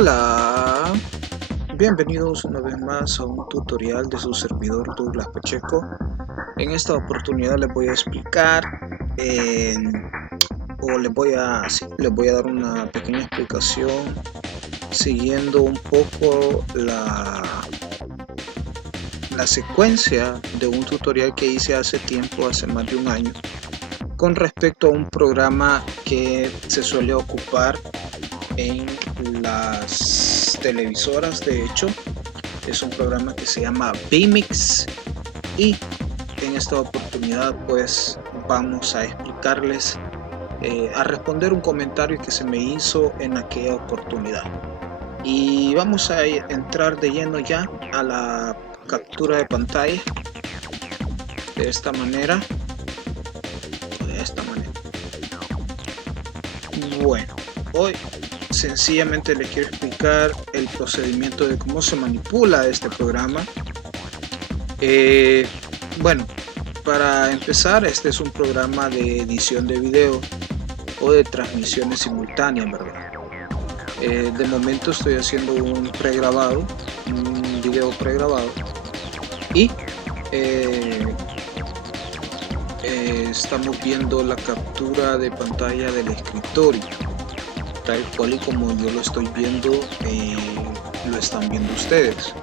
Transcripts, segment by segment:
Hola, bienvenidos una vez más a un tutorial de su servidor Douglas Pacheco. En esta oportunidad les voy a explicar o les voy a dar una pequeña explicación siguiendo un poco la secuencia de un tutorial que hice hace tiempo, hace más de un año, con respecto a un programa que se suele ocupar en las televisoras. De hecho, es un programa que se llama vMix, y en esta oportunidad pues vamos a explicarles, a responder un comentario que se me hizo en aquella oportunidad, y vamos a entrar de lleno ya a la captura de pantalla de esta manera. Bueno, hoy sencillamente les quiero explicar el procedimiento de cómo se manipula este programa. Bueno, para empezar, este es un programa de edición de video o de transmisiones simultáneas, ¿verdad? De momento estoy haciendo un video pregrabado, y estamos viendo la captura de pantalla del escritorio, tal cual y como yo lo estoy viendo, lo están viendo ustedes.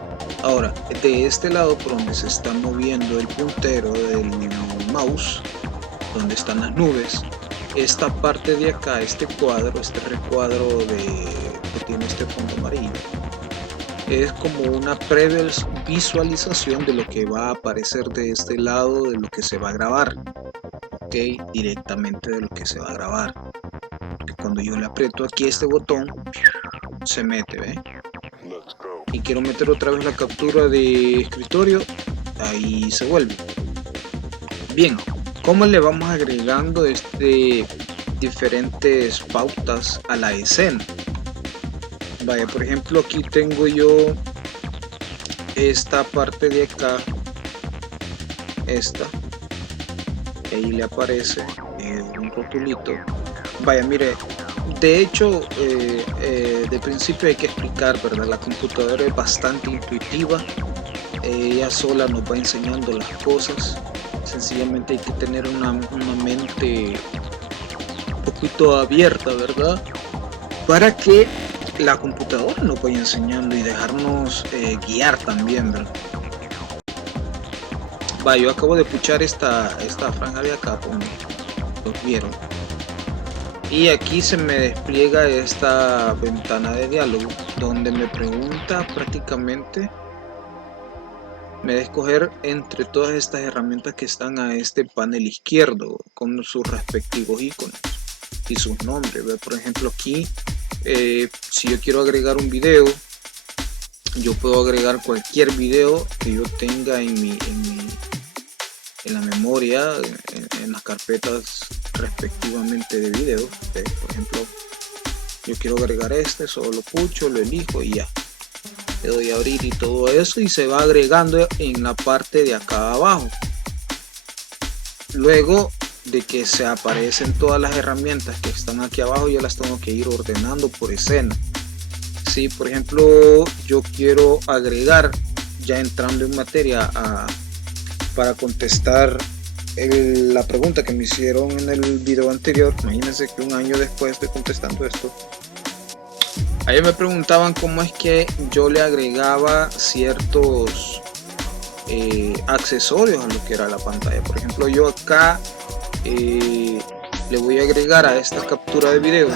Ahora, de este lado por donde se está moviendo el puntero del mouse, donde están las nubes, esta parte de acá, este recuadro que tiene este fondo amarillo, es como una previsualización de lo que va a aparecer de este lado, de lo que se va a grabar, ok, directamente de lo que se va a grabar. Porque cuando yo le aprieto aquí este botón, se mete, ¿ve? Y quiero meter otra vez la captura de escritorio, ahí se vuelve. Bien, ¿cómo le vamos agregando diferentes pautas a la escena? Vaya, por ejemplo, aquí tengo yo esta parte de acá, ahí le aparece un rotulito. Vaya, mire, de hecho, de principio hay que explicar, ¿verdad? La computadora es bastante intuitiva, ella sola nos va enseñando las cosas. Sencillamente hay que tener una mente un poquito abierta, ¿verdad? Para que la computadora nos vaya enseñando y dejarnos guiar también, ¿verdad? Va, yo acabo de puchar esta franja de acá, como los vieron, y aquí se me despliega esta ventana de diálogo donde me pregunta, prácticamente me da a escoger entre todas estas herramientas que están a este panel izquierdo con sus respectivos iconos y sus nombres. ¿Ve? Por ejemplo, aquí si yo quiero agregar un video, yo puedo agregar cualquier video que yo tenga en la memoria, en las carpetas respectivamente de video. Por ejemplo, yo quiero agregar solo lo pucho, lo elijo y ya le doy a abrir y todo eso, y se va agregando en la parte de acá abajo. Luego de que se aparecen todas las herramientas que están aquí abajo, ya las tengo que ir ordenando por escena. Si por ejemplo yo quiero agregar, ya entrando en materia, para contestar la pregunta que me hicieron en el video anterior, imagínense que un año después estoy contestando esto. Ahí me preguntaban cómo es que yo le agregaba ciertos accesorios a lo que era la pantalla. Por ejemplo, yo acá le voy a agregar a esta captura de video,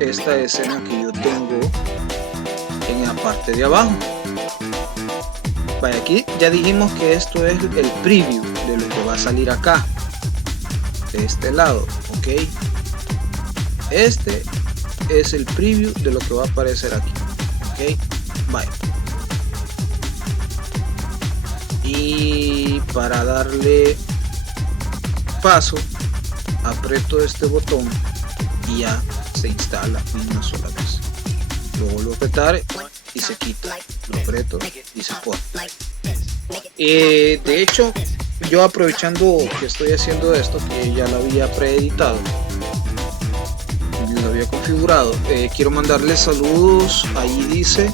esta escena que yo tengo en la parte de abajo. Vaya, aquí ya dijimos que esto es el preview de lo que va a salir acá de este lado, ok. Este es el preview de lo que va a aparecer aquí, ok. Vaya, y para darle paso aprieto este botón y ya se instala una sola vez. Lo vuelvo a apretar y se quita, lo aprieto y se pone. De hecho, yo aprovechando que estoy haciendo esto, que ya lo había preeditado, había configurado. Quiero mandarles saludos, ahí dice,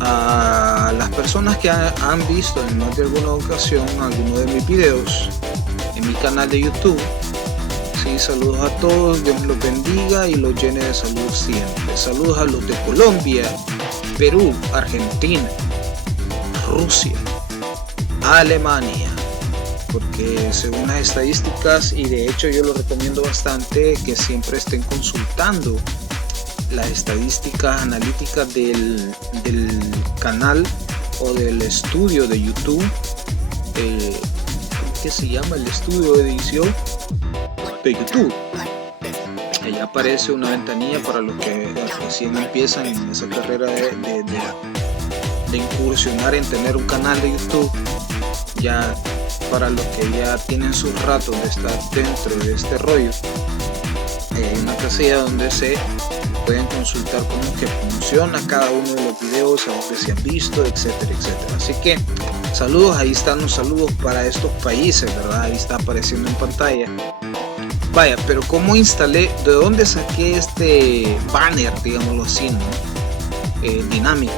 a las personas que han visto en más de alguna ocasión alguno de mis videos en mi canal de YouTube. Sí, saludos a todos, Dios los bendiga y los llene de salud siempre. Saludos a los de Colombia, Perú, Argentina, Rusia, Alemania, porque según las estadísticas, y de hecho yo lo recomiendo bastante, que siempre estén consultando las estadísticas analíticas del canal o del estudio de YouTube, ¿qué se llama? El estudio de edición de YouTube. Ahí aparece una ventanilla para los que recién empiezan en esa carrera de incursionar en tener un canal de YouTube. Ya para los que ya tienen sus ratos de estar dentro de este rollo, hay una casilla donde se pueden consultar cómo que funciona cada uno de los videos, a dónde se han visto, etcétera, etcétera. Así que saludos, ahí están los saludos para estos países, ¿verdad? Ahí está apareciendo en pantalla. Vaya, pero ¿cómo instalé? ¿De dónde saqué este banner, digámoslo así, ¿no? Dinámico.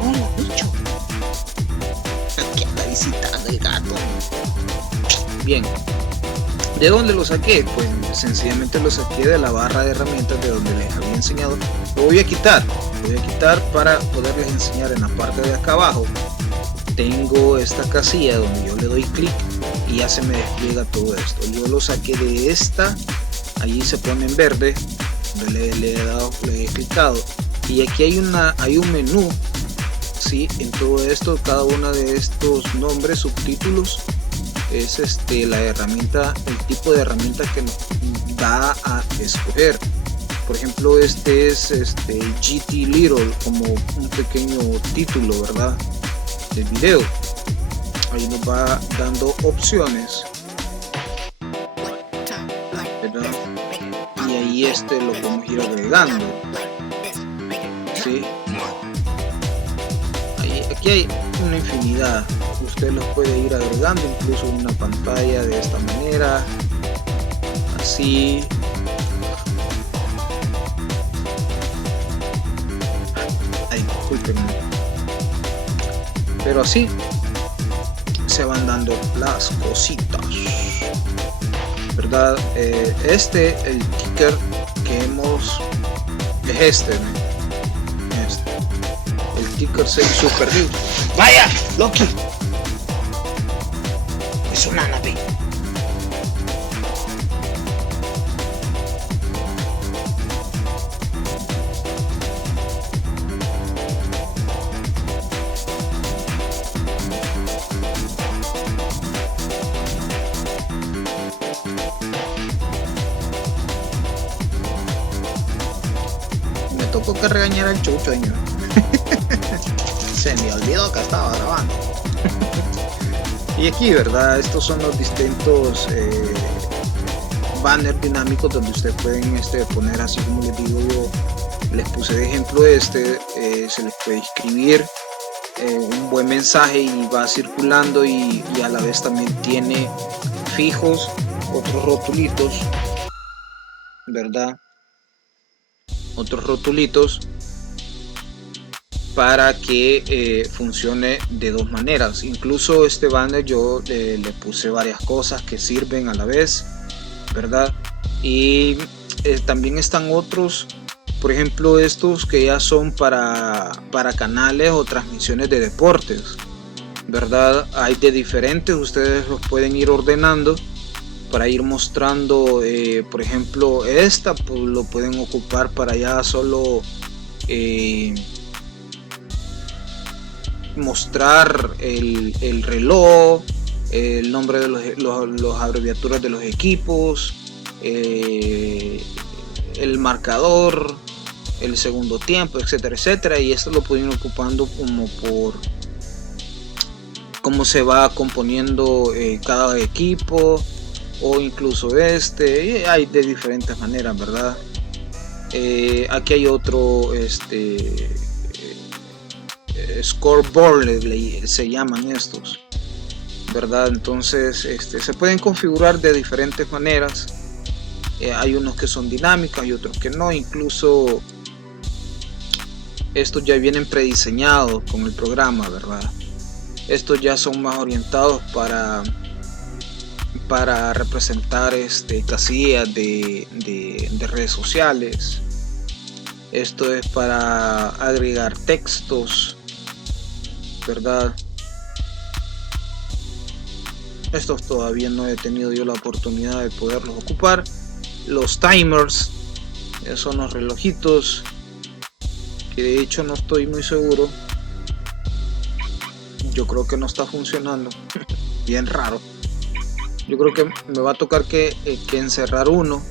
Hola, bicho. Aquí anda visitando el gato. Bien. ¿De dónde lo saqué? Pues sencillamente lo saqué de la barra de herramientas de donde les había enseñado. Lo voy a quitar para poderles enseñar en la parte de acá abajo. Tengo esta casilla donde yo le doy clic y ya se me despliega todo esto. Yo lo saqué de esta, allí se pone en verde, le he clicado y aquí hay un menú, ¿sí? En todo esto, cada uno de estos nombres, subtítulos, es la herramienta, el tipo de herramienta que nos da a escoger. Por ejemplo, este es GT Little, como un pequeño título, ¿verdad?, del video. Ahí nos va dando opciones, ¿verdad? Y ahí lo podemos ir agregando, ¿sí? Aquí hay una infinidad, usted los puede ir agregando, incluso una pantalla de esta manera, así. Ay, discúlpenme, pero así se van dando las cositas, ¿verdad? El ticker que hemos es el ticker se hizo perdido. ¡Vaya, Loki! Es una nave. Tocó que regañar al chucho, señor. Se me olvidó que estaba grabando. Y aquí, ¿verdad? Estos son los distintos banners dinámicos donde ustedes pueden poner, así como les digo yo, les puse de ejemplo se les puede escribir un buen mensaje y va circulando, y a la vez también tiene fijos otros rotulitos, ¿verdad? Otros rotulitos para que funcione de dos maneras. Incluso este banner yo le puse varias cosas que sirven a la vez, ¿verdad? Y también están otros, por ejemplo estos que ya son para canales o transmisiones de deportes, ¿verdad? Hay de diferentes, ustedes los pueden ir ordenando para ir mostrando, por ejemplo pues lo pueden ocupar para ya solo mostrar el reloj, el nombre de los abreviaturas de los equipos, el marcador, el segundo tiempo, etcétera, etcétera. Y esto lo pueden ir ocupando como por cómo se va componiendo cada equipo, o incluso hay de diferentes maneras, ¿verdad? Aquí hay otro scoreboard se llaman estos, ¿verdad? Entonces se pueden configurar de diferentes maneras, Hay unos que son dinámicos y otros que no. Incluso estos ya vienen prediseñados con el programa, ¿verdad? Estos ya son más orientados para representar casillas de redes sociales. Esto es para agregar textos, ¿verdad? Estos todavía no he tenido yo la oportunidad de poderlos ocupar. Los timers son los relojitos, que de hecho no estoy muy seguro. Yo creo que no está funcionando. Bien raro. Yo creo que me va a tocar que encerrar uno.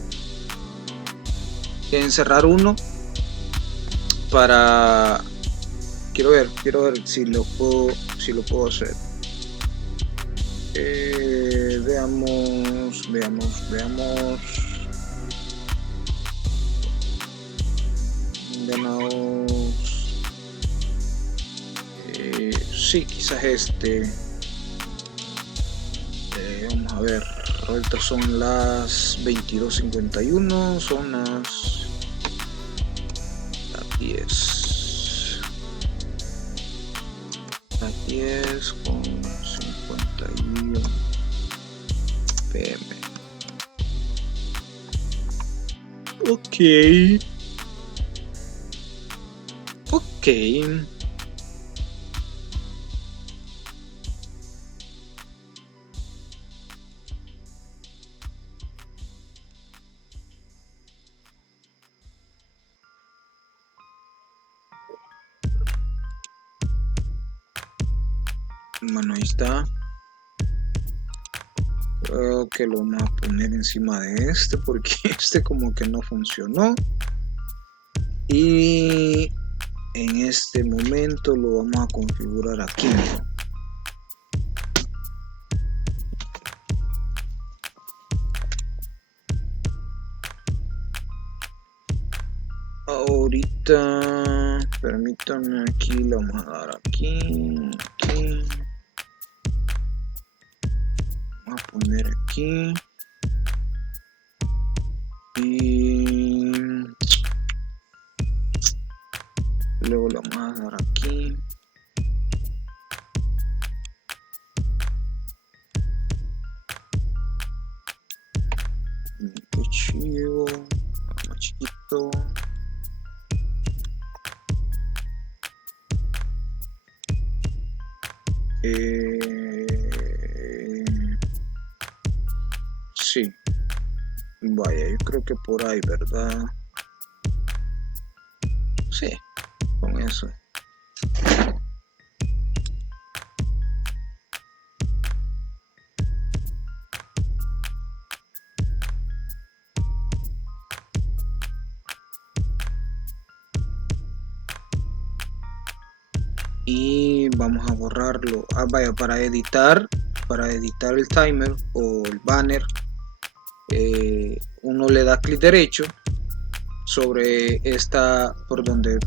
Para... Quiero ver si lo puedo hacer. Veamos. Sí, quizás vamos a ver. Ahorita son las 22:51, son las 10:51 pm. Ok. Bueno, ahí está. Creo que lo vamos a poner encima de porque como que no funcionó. Y en este momento lo vamos a configurar aquí. Ahorita, permítanme, aquí lo vamos a dar aquí. Vamos a poner aquí. Y luego lo vamos a dar aquí. Qué chido, más chiquito. Sí, vaya, yo creo que por ahí, ¿verdad? Sí, con eso. Y vamos a borrarlo. Vaya, para editar el timer o el banner, uno le da clic derecho sobre esta por donde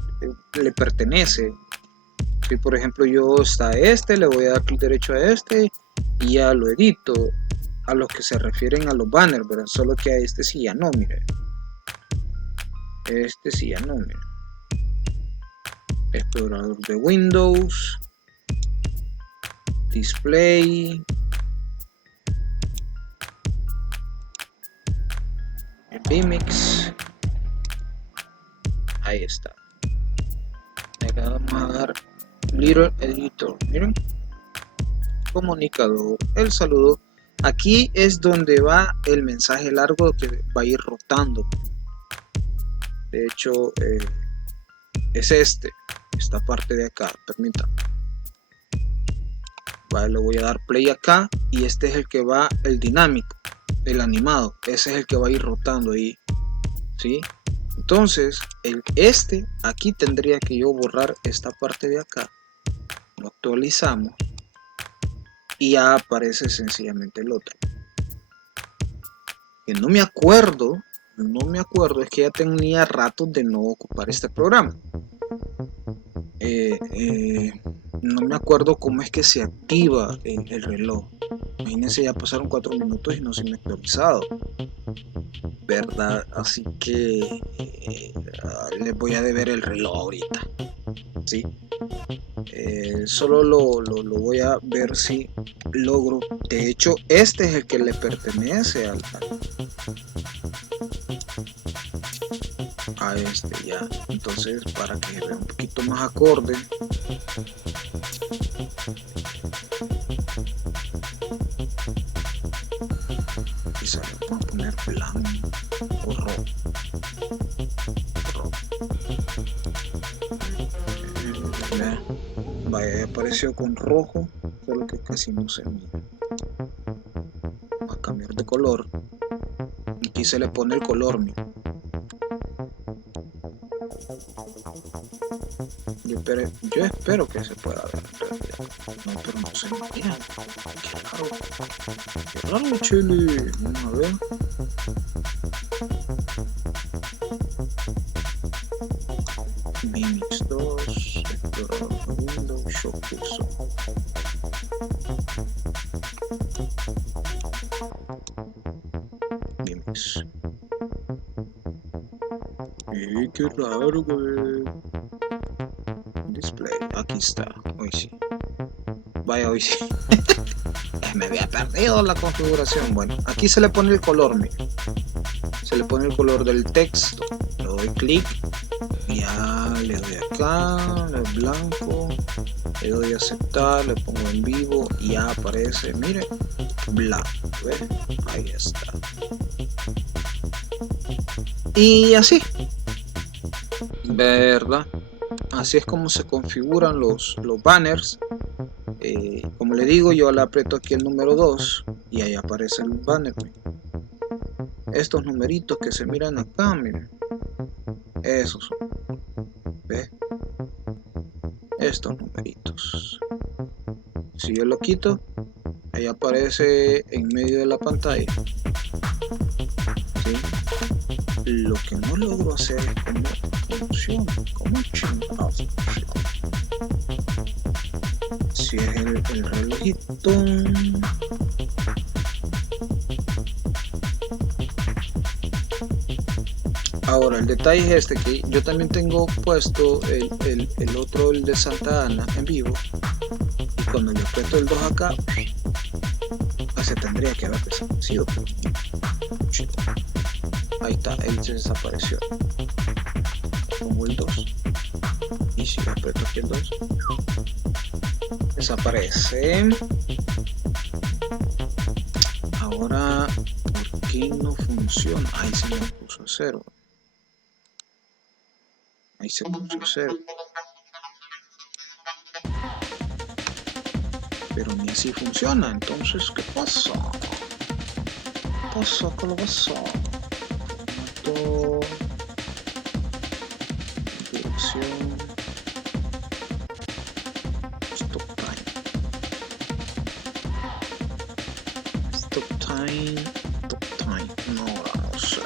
le pertenece. Si por ejemplo yo está le voy a dar clic derecho a y ya lo edito. A los que se refieren a los banners, ¿verdad? Solo que a sí ya no, mire. Sí ya no, mire. Explorador de Windows, display, Vmix, ahí está. Le vamos a dar Little Editor, miren, comunicador, el saludo. Aquí es donde va el mensaje largo que va a ir rotando. De hecho, es esta parte de acá, permítanme. Vale, le voy a dar play acá y este es el que va, el dinámico, el animado, ese es el que va a ir rotando ahí, ¿sí? Entonces, aquí tendría que yo borrar esta parte de acá, lo actualizamos y ya aparece sencillamente el otro. Que no me acuerdo, es que ya tenía ratos de no ocupar este programa. eh, eh, no me acuerdo cómo es que se activa el reloj. Imagínense, ya pasaron 4 minutos y no se me ha actualizado, ¿verdad? Así que les voy a deber el reloj ahorita, ¿sí? Solo lo voy a ver si logro. De hecho, este es el que le pertenece a este ya. Entonces, para que vea un poquito más acorde, quizá le puedo poner blanco o rojo. Vaya, ya apareció con rojo, solo que casi no se mira. Va a cambiar de color. Aquí se le pone el color, mira. Yo espero que se pueda ver en realidad. No, pero no se mira. Qué raro. Qué raro, Chile. Vamos a ver. Mimix 2, explorador de Windows, show curso. Mimix. Qué raro, güey. Display, aquí está. Hoy sí. Vaya, hoy sí. Me había perdido la configuración. Bueno, aquí se le pone el color, mira. Se le pone el color del texto. Le doy clic. Ya le doy acá, le doy blanco, le doy a aceptar, le pongo en vivo y ya aparece, mire, blanco, ¿ves? Ahí está. Y así, ¿verdad? Así es como se configuran los banners. Como le digo, yo le aprieto aquí el número 2 y ahí aparece el banner. Estos numeritos que se miran acá, miren, esos son. ¿Ves? Estos numeritos. Si yo lo quito, ahí aparece en medio de la pantalla. ¿Sí? Lo que no logro hacer es cómo funciona, cómo chingados funciona. Si es el relojito. Ahora, el detalle es este, que yo también tengo puesto el otro, el de Santa Ana, en vivo. Y cuando le aprieto el 2 acá, se tendría que haber desaparecido. Ahí está, él se desapareció. Pongo el 2. Y si le aprieto aquí el 2, desaparece. Ahora, ¿por qué no funciona? Ahí se me puso 0. Ahí se puso 0. Pero ni así funciona. Entonces, ¿qué pasa? ¿Qué pasa? ¿Qué lo pasa? Formato. Configuración. Stop time. Stop time. Stop time. No, no sé.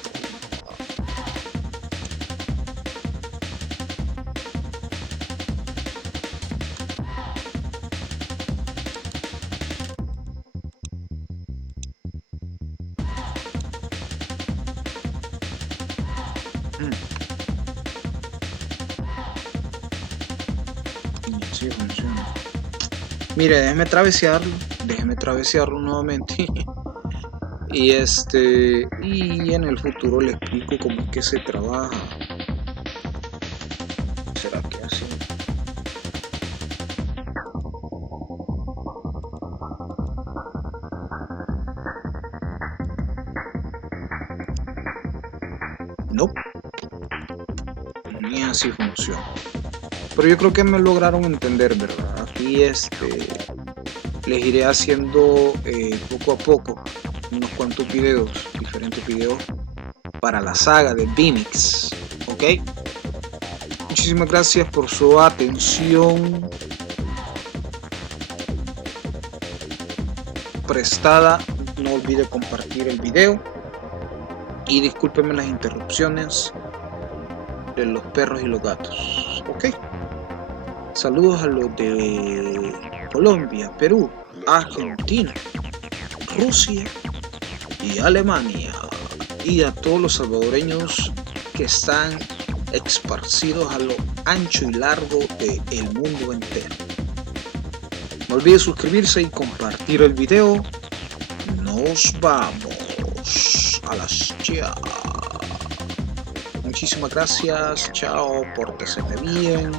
Sí, funciona. Mire, déjeme travesearlo nuevamente. y y en el futuro le explico cómo es que se trabaja. ¿Será que así? No, ni así funciona. Pero yo creo que me lograron entender, ¿verdad? Aquí les iré haciendo poco a poco unos cuantos videos, diferentes videos para la saga de Vimix, ¿ok? Muchísimas gracias por su atención prestada. No olvide compartir el video y discúlpenme las interrupciones. de los perros y los gatos. Ok. Saludos a los de Colombia, Perú, Argentina, Rusia y Alemania. Y a todos los salvadoreños que están esparcidos a lo ancho y largo del mundo entero. No olvide suscribirse y compartir el video. Nos vamos a las ya. Muchísimas gracias. Chao. Pórtese bien.